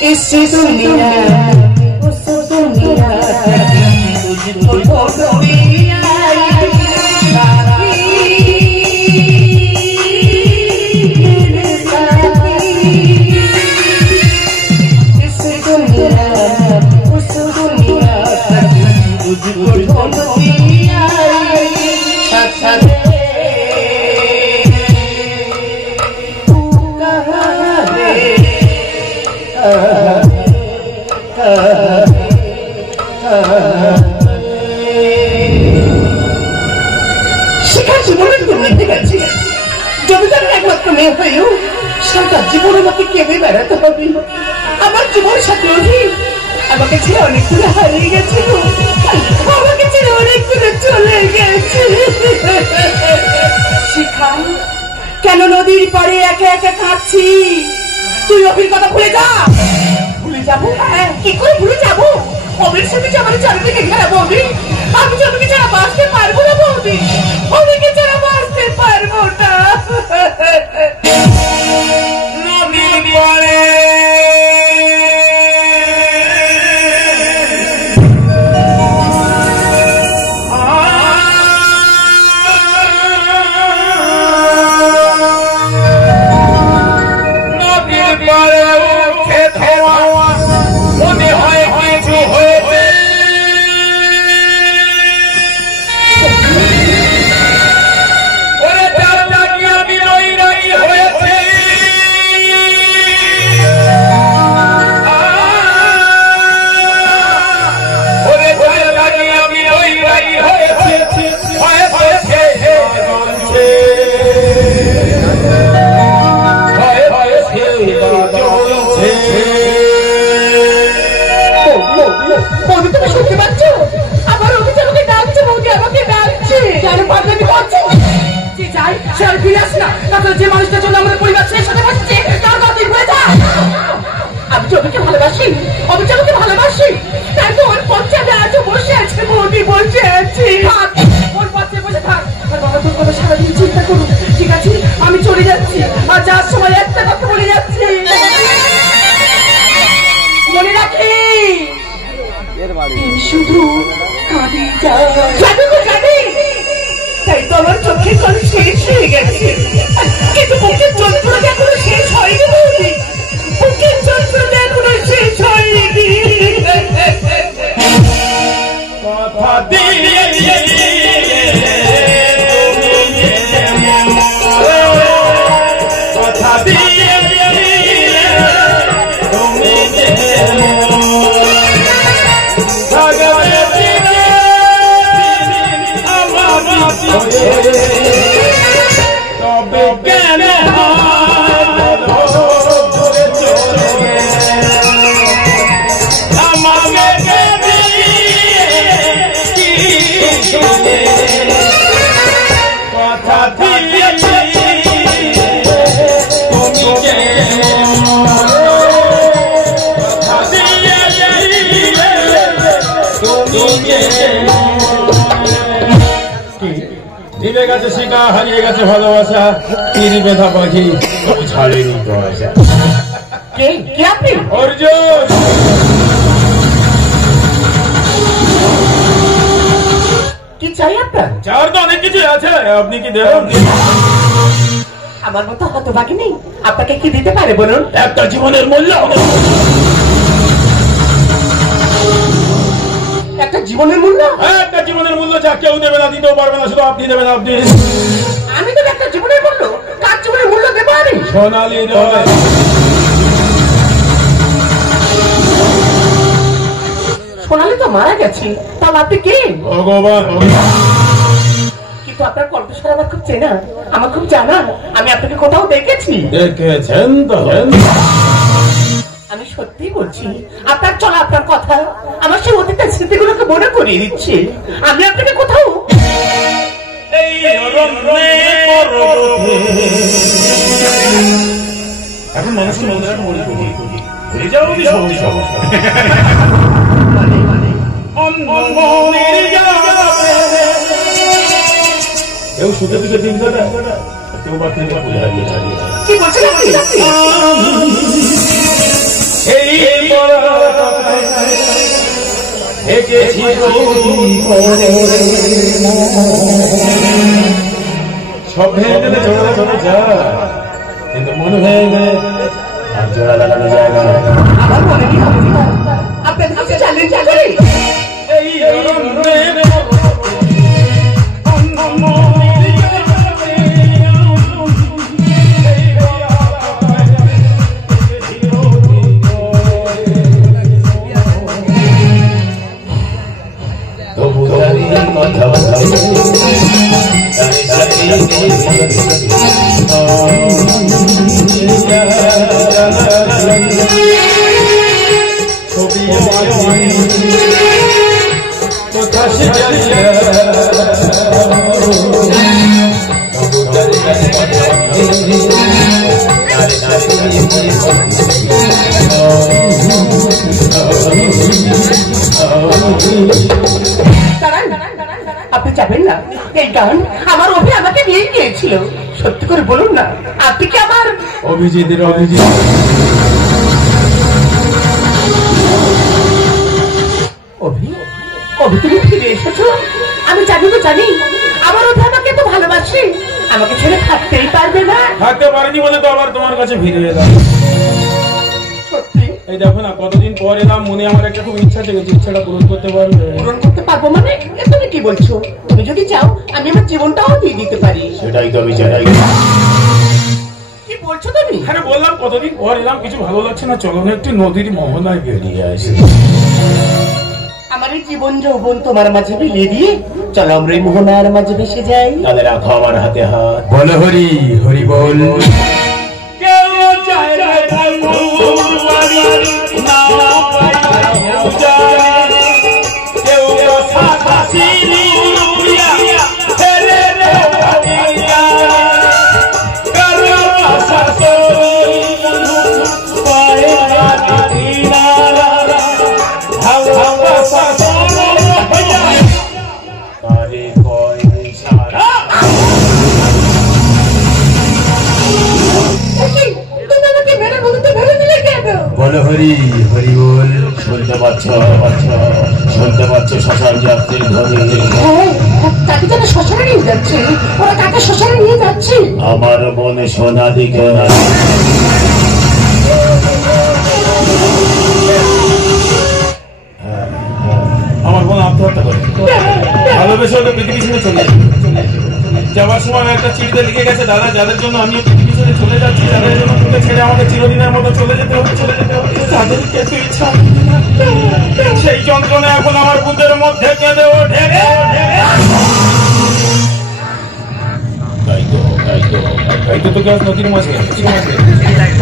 इस दुनिया उस दुनिया तुझको छोड़ी आई इस दुनिया उस दुनिया तुझको छोड़ी आई শিখা জীবনে তুমি দেখেছি জমিদারের একমাত্র মেয়ে হয়েও সারা জীবনের মতো কেঁদে বেড়াতে হবে। আমার জীবন সাথী আমাকে ছেড়ে অনেক দূরে হারিয়ে গেছে, আমাকে ছেড়ে অনেক দূরে চলে গেছে। শিখা কেন নদীর পাড়ে একে একে কাঁদছি? তুই অভির কথা ভুলে যা। ভুলে যাবো? হ্যাঁ, কি করে ভুলে যাবো? অভির সাথে যে আমার চারিদিকে ঘেরা বৌদি, আমি জমিকে ছাড়া বাঁচতে পারবো না বৌদি, অভিকে ছাড়া বাঁচতে পারবো না। নদীর পাড়ে যে মানুষটার জন্য আমাদের পরিবার শেষ হতে পারছে তার কথা হয়ে যায়। আমি জমিকে ভালোবাসি, আমি জমিকে ভালোবাসি, তাই তো ওর পঞ্চায়েতে আজও বসে আছে, বৌদি বসে আছি। ওর পাশে বসে থাক, আর বাবা তোর কথা সারাদিন চিন্তা করুন। ঠিক আছে, আমি চলে যাচ্ছি, আর যাওয়ার সময় একটা কথা বলে যাচ্ছি, মনে রাখি শুধু কাঁদি কাঁদি। তাই তো আমার চোখের জল শেষ হয়ে গেছে, কিন্তু বুকের যন্ত্রণা এখনো শেষ হয়নি বৌদি, বুকের যন্ত্রণা এখনো শেষ হয়নি। কথা দিয়ে কথা দিয়ে তবে কেন কথা দিয়েছি ভিড়ে গেছে শিখা, হারিয়ে গেছে ভালোবাসা, তীর বেঁধা পাখি তবু ছাড়েনি তো আশা। কে আপনি? অর্জুন। কি চাই আপনার? চার তো অনেক কিছু আছে, আপনি কি দেবেন? আমার মতো হতভাগী নেই, আপনাকে কি দিতে পারে বলুন? একটা জীবনের মূল্য। একটা জীবনের মূল্য? হ্যাঁ, একটা জীবনের মূল্য যা কেউ দেবে না, দিতেও পারবে না, শুধু আপনি দেবেন। আপনি? আমি তো একটা জীবনের মূল্য, কার জীবনের মূল্য দেবো আমি? সোনালী নয়। সোনালী তো মারা গেছে, তাহলে আপনি কে? ভগবান। কিন্তু আপনার কণ্ঠস্বর আমার খুব চেনা, আমার খুব জানা, আমি আপনাকে কোথাও দেখেছি। দেখেছেন তো? আমি সত্যি বলছি, আপনার চলা, আপনার কথা আমার সেই অতীতের স্মৃতিগুলোকে মনে করিয়ে দিচ্ছে। আমি আপনাকে কোথাও এখন মানুষের মনে করি কেউ সুখে সুখে দিন কেউ বা কি বলছেন? সব ভেঙে দিলে জোড়া চলে যায়, কিন্তু মনে হয়ে গেলে আর জোড়া লাগানো যায় না। আমার মনে কি আপনার কাছে জানেন চাকরি আপনি যাবেন না? এই গান আমার অভি আমাকে নিয়ে গিয়েছিল, সত্যি করে বলুন না আপনি কি আমার অভিজিতের অভিজিৎ? অভি, অভি তুমি ফিরে এসেছো? আমি জানি তো জানি আমার অভি আমাকে তো ভালোবাসে, আমাকে ছেড়ে থাকতেই পারবে না। থাকতে পারেনি বলে তো আবার তোমার কাছে ফিরে এলাম। সত্যি এই দেখো না, কতদিন পর এলাম, মনে আমার একটা খুব ইচ্ছা জেগেছে, ইচ্ছাটা পূরণ করতে পারবে? পূরণ করতে পারবো মানে? তুমি কি বলছো? তুমি যদি চাও আমি আমার জীবনটাও দিয়ে দিতে পারি। সেটাই তো আমি চাই। কি বলছো তুমি? আরে বললাম কতদিন পর এলাম, কিছু ভালো লাগছে না, চলো না একটু নদীর মোহনায় বেরিয়ে আসি। আমার এই জীবন যৌবন তোমার মাঝে বিলিয়ে দিয়ে চলো আমরা এই মোহনার মাঝে ভেসে যাই। তাহলে রাখো আমার হাতে হাত, বলো হরি হরি বল। বলো হরি হরি বল। শুনতে পাচ্ছ, শুনতে পাচ্ছ শ্মশান যাত্রীর ধ্বনি? তাকে যেন শ্মশানে নিয়ে যাচ্ছে, ওরা তাকে শ্মশানে নিয়ে যাচ্ছে। আমার মনে সোনা দিকে আমার বোন আত্মহত্যা করে, ভালোবেসে হলে পৃথিবী ছেড়ে চলে যাবার সময় একটা চিঠিতে লিখে গেছে, দাদা যাদের জন্য আমি পৃথিবী ছেড়ে চলে যাচ্ছি, যাদের জন্য তোকে ছেড়ে আমাকে চিরদিনের মতো চলে যেতে হবে, তাদের কেউ ইচ্ছা, সেই যন্ত্রণা এখন আমার বুকের মধ্যে কেঁদে ওঠে। তাই তো তোকে আজ নদীর মাঝে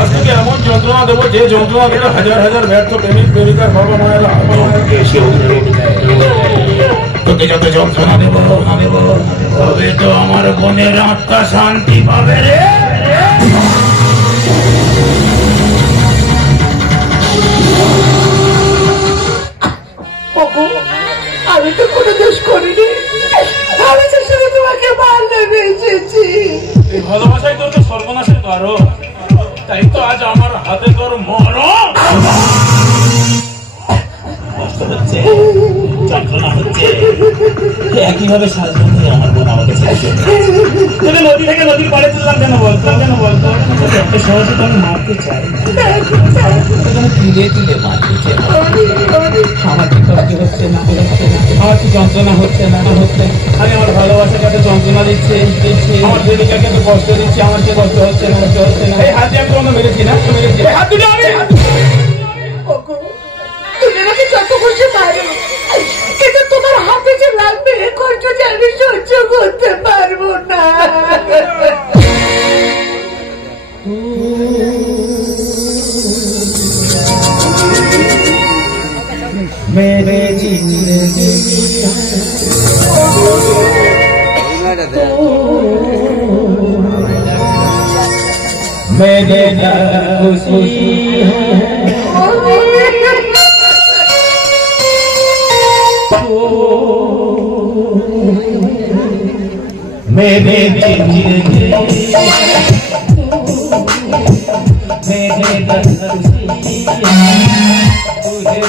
আজ তোকে এমন যন্ত্রণা দেবো, যে যন্ত্রণা দেবে হাজার হাজার ব্যর্থ প্রেমিক প্রেমিকার বাবা মায়েরা এসে তোকে যত যন্ত্রণা দেবো তবে তো আমার বোনের আত্মা শান্তি পাবে রে। আমি তো কোনো দোষ করিনি, আমি তো শুধু তোমাকে ভালোবেসে এসেছি। এই ভালোবাসাই তোর তো সর্বনাশের কারণ, তাই তো আজ আমার হাতে তোর মরণ। কষ্ট হচ্ছে, যন্ত্রণা হচ্ছে, একইভাবে সাজবে আমার বোন আমাকে তোকে নদী থেকে নদীর পাড়ে তুললাম কেন বলতো? একটা সহজে তো আমি মারতে চাই, তুলে তুলে মারতে চাই। আমার কি কষ্ট হচ্ছে না, আমার কি যন্ত্রণা হচ্ছে না হচ্ছে? আমি আমার ভালোবাসাকে এত যন্ত্রণা দিচ্ছি, আমার প্রেমিকাকে এত কষ্ট দিচ্ছি, আমার যে কষ্ট হচ্ছে না এই হাত দিয়ে আমি তোমাকে মেরেছি না, হাত দুটো আমি তুমি আমাকে যত খুশি পারো, কিন্তু তোমার হাতে যে লাগবে কষ্ট যে আমি সহ্য করতে পারবো না। मेरे मेरे खुशी मेरे जिंदगी मेरे खुशी तुझे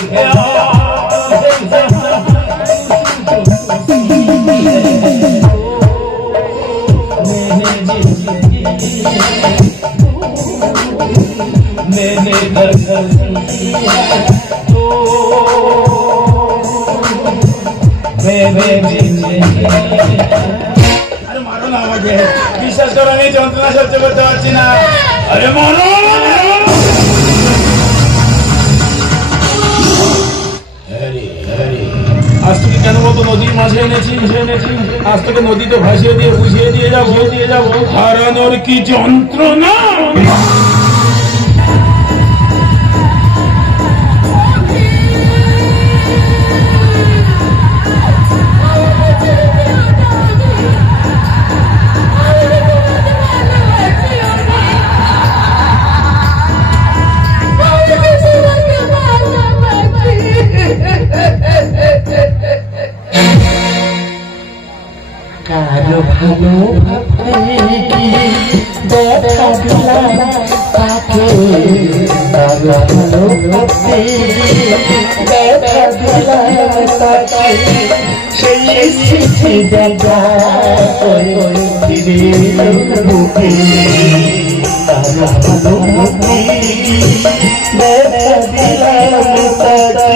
আরে মারো না আমাকে, বিশ্বাস করো আমি যন্ত্রণা সহ্য করতে পারছি না। আরে মারো। আজ থেকে কেন মতো নদীর মাঝে এনেছি, আজ থেকে নদীতে ভাসিয়ে দিয়ে বুঝিয়ে দিয়ে যাবো হারানোর কি যন্ত্রণা। কারো ভালো ভাবতে কি দেখা দিলাম তাকে, কারো ভালো ভাবতে দেখা দিলাম তাকে, সেই স্মৃতি দেখা ফিরে বুকে। কারো ভালো ভাবতে দেখা দিলাম তাকে।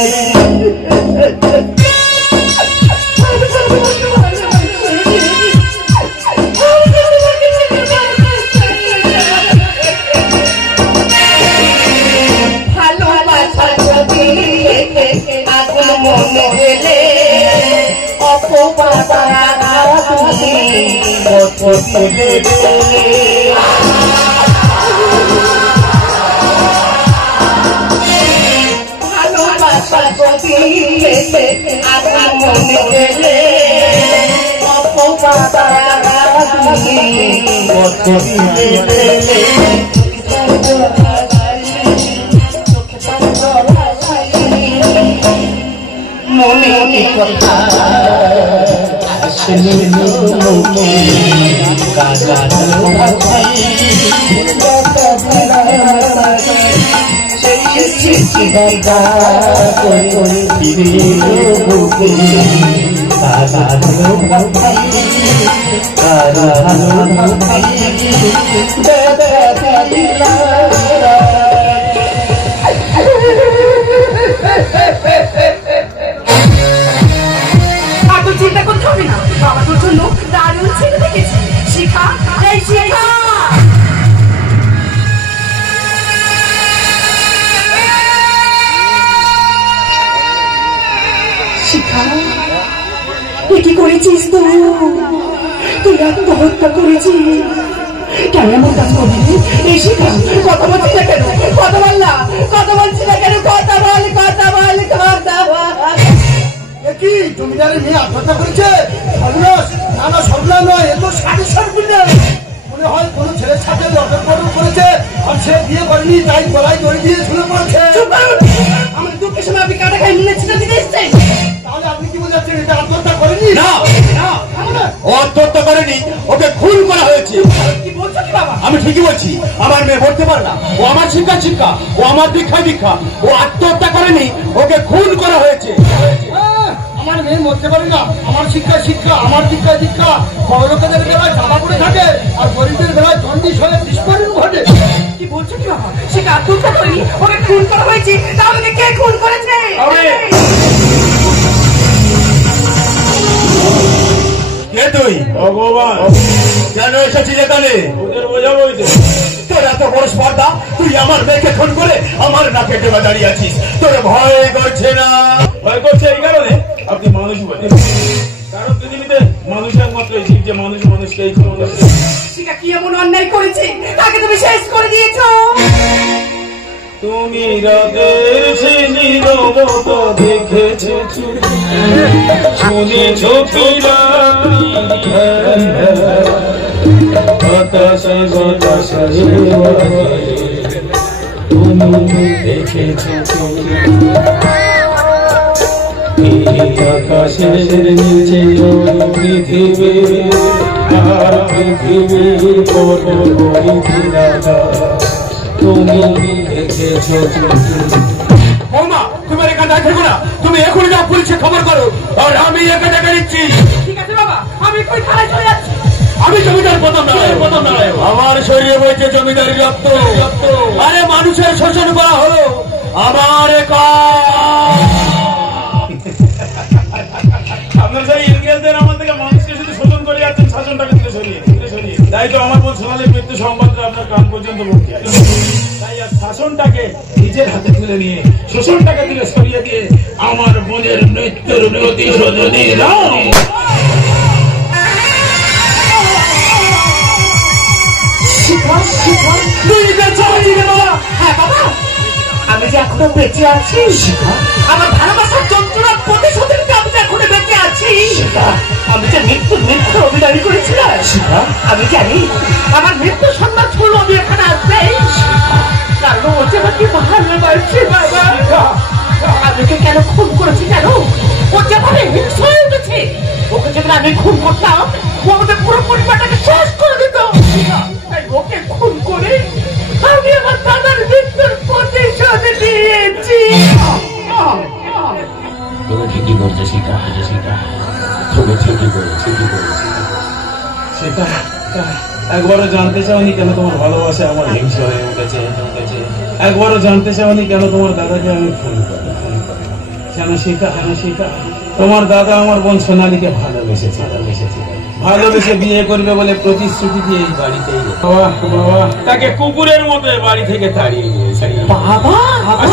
মনে কথা আসলে লোকে কাজানো সেই স্মৃতি দেখা করে ফিরে বুকে। কাজানো দেখা দিলাম। চিন্তা করতে হবে না, বাবা তোর জন্য দারুণ ছেলে দেখেছি। শিখা, এই শিখা। শিখা, কি করেছিস তুই? তুই আত্মহত্যা করেছিস। কেন এমন কাজ করবি? এই শিখা, কথা বলছি না কেন? কথা বল না, কথা বলছি না কেন? কথা বল, কথা বল, কথা বল। কি জমিদারের মেয়ে আত্মহত্যা করেছে? না সর্বনাশ নয়, এ তো মনে হয় কোনো ছেলের সাথে লটন করেছে, আর সে বিয়ে করেনি, তাই গলায় দড়ি দিয়ে ঝুলে পড়েছে। আমার দুঃখের সময় আপনি কাটা খাই মনে ছিল দিতে এসছেন। তাহলে আপনি কি বোঝাচ্ছেন এটা আত্মহত্যা করেনি? না, ও আত্মহত্যা করেনি, ওকে খুন করা হয়েছে। কি বলছো কি বাবা? আমি ঠিকই বলছি, আমার মেয়ে মরতে পারে না, ও আমার শিক্ষা, ও আমার দীক্ষা, ও আত্মহত্যা করেনি, ওকে খুন করা হয়েছে। আমার মেয়ে মরতে পারে না, আমার শিক্ষা, আমার দীক্ষা। বড়লোকেদের বেলায় চাপা পড়ে থাকে, আর গরিবদের বেলায় জন্ডিস হয়ে বিস্ফোরণ ঘটে। কি বলছো কি বাবা? সে আত্মহত্যা করেনি, ওকে খুন করা হয়েছে। তাহলে কে খুন করেছে? কে তুই? ভগবান। কেন এসেছিস এখানে? ওদের বোঝাবো তোর এত বড় স্পর্ধা, তুই আমার মেয়েকে খুন করে আমার নাকে টেনে দাঁড়িয়ে আছিস। তোর ভয় করছে না? ভয় করছে এই কারণে আপনি মানুষ বলেন, কারণ পৃথিবীতে মানুষ একমাত্র জীব যে মানুষকে এই ক্ষমতা। শিখা কি এমন অন্যায় করেছে তাকে তুমি শেষ করে দিয়েছো? তুমি রাতের সে নীরবতা দেখেছো, শুনেছো কি বাতাসে তুমি দেখেছো আকাশের নিচে পৃথিবী, আর পৃথিবীর তুমি দেখেছো। বৌমা, তুমি এখানে দেখো না, তুমি এখনই যাও পুলিশে খবর করো, আর আমি একে ডেকে নিচ্ছি। ঠিক আছে বাবা, আমি কই থানায় চলে যাচ্ছি। আমি জমিদার প্রথম নারায়ণ, আমার শরীরে বইছে জমিদারি রক্ত। আরে মানুষের শোষণ করা হলো, আমার আপনার সেই ইংরেজদের আমার থেকে মানুষকে শুধু শোষণ করে যাচ্ছেন, শাসনটাকে তুলে সরিয়ে। তাই তো আমার বোন সোনালীর মৃত্যু সংবাদটা আপনার কান পর্যন্ত পৌঁছে আছে। তাই আর শাসনটাকে নিজের হাতে তুলে নিয়ে শোষণটাকে তুলে সরিয়ে দিয়ে আমার বোনের মৃত্যুর প্রতিশোধ নিলাম। হ্যাঁ বাবা, আমি যে এখনো বেঁচে আছি, আমার ভালোবাসার যন্ত্রণা প্রতিশোধ নিতে আমি যে এখনো বেঁচে আছি। আমি যে মৃত্যু অভিনয় করেছিলাম, আমি জানি আমার মৃত্যু সংবাদ শুনলো আমি এখানে আসবে, কারণ ও যে আমাকে ভালোবাসছে বাবা। আমি ওকে কেন খুন করেছি জানো? ও যেভাবে হিংস্র হয়ে উঠেছে, ওকে যদি আমি খুন করতাম ও আমাদের পুরো পরিবারটাকে শেষ করে দিত। তাই ওকে খুন করে আমি আমার দাদার মৃত্যুর প্রতিশোধ নিয়েছি। তুমি ঠিকই বলছো সীতা, তুমি ঠিকই বলেছি। সেটা একবারও জানতে চাওনি কেন তোমার ভালোবাসা আমার হিংসা হয়ে উঠেছে। একবারও জানতে চাওনি কেন তোমার দাদাকে আমি ফোন করি। কেন শিখা তোমার দাদা আমার বোন সোনালীকে ভালোবেসে বিয়ে করবে বলে প্রতিশ্রুতি দিয়ে এই বাড়িতেই বাবা তাকে কুকুরের মতো বাড়ি থেকে তাড়িয়ে দিয়েছে।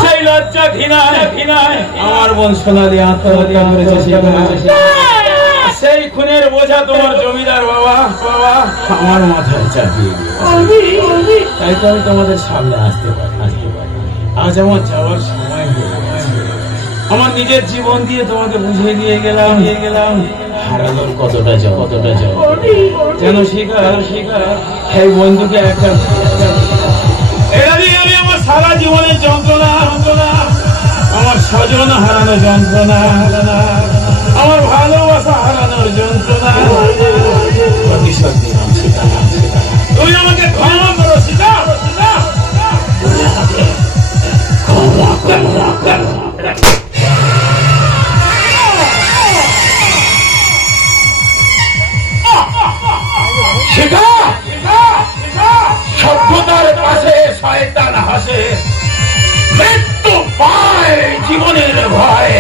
সেই লজ্জা ঘৃণায় আমার বোন সোনালী আত্মহত্যা করেছে। সেই খুনের বোঝা তোমার জমিদার বাবা আমার মাথায় চাপিয়ে দিয়েছে। তাই তো আমি তোমাদের সামনে আসতে পারি। আজ আমার যাওয়ার সময় হয়ে গেছে। আমার নিজের জীবন দিয়ে তোমাকে বুঝিয়ে দিয়ে গেলাম হারানোর কতটা জল যেন শিখা এই বন্ধুকে একটা এটা দিয়ে আমি আমার সারা জীবনের যন্ত্রণা, আমার স্বজন হারানো যন্ত্রণা, আমার ভালোবাসা হারানোর যন্ত্রণা প্রতিশোধ দিলাম। তুমি আমাকে ক্ষমা করো শিখা, সভ্যতার পাশে শয়তান হাসে, মৃত্যু পায় জীবনের ভয়,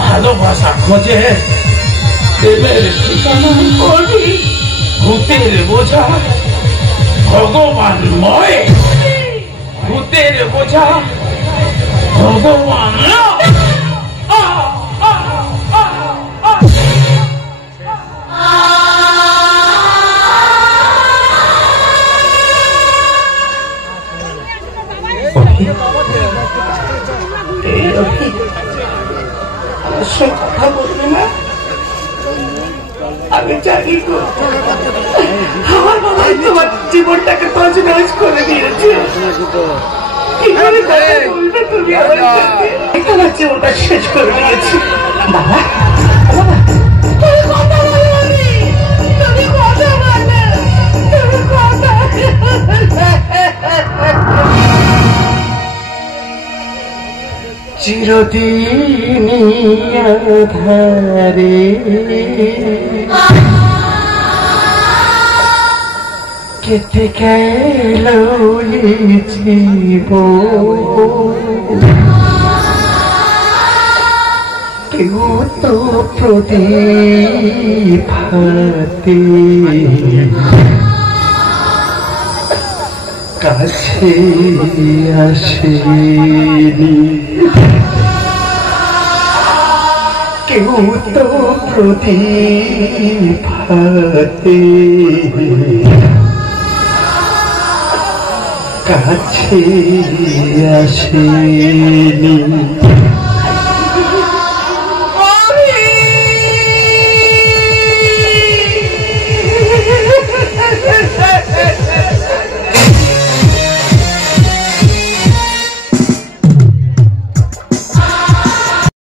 ভালোবাসা খোঁজে প্রেমের ঠিকানা, ভূতের বোঝা ভগবানময়, ভূতের বোঝা ভগবান। কথা বলবে না? আমি জানি গো, আমার বাবা তোমার জীবনটাকে তছনছ করে দিয়েছে। কিভাবে কথা বলবে তুমি আমার সাথে? তোমার জীবনটা শেষ করে দিয়েছি। বাবা তুমি কথা বলো, তুমি কথা বলো, তুমি কথা চিরদিন আধারে কেটে গেল জীবন, কেউ তো প্রদীপ হাতে কাছে আসেনি, কেউ তো প্রদীপ হাতে কাছে আসেনি।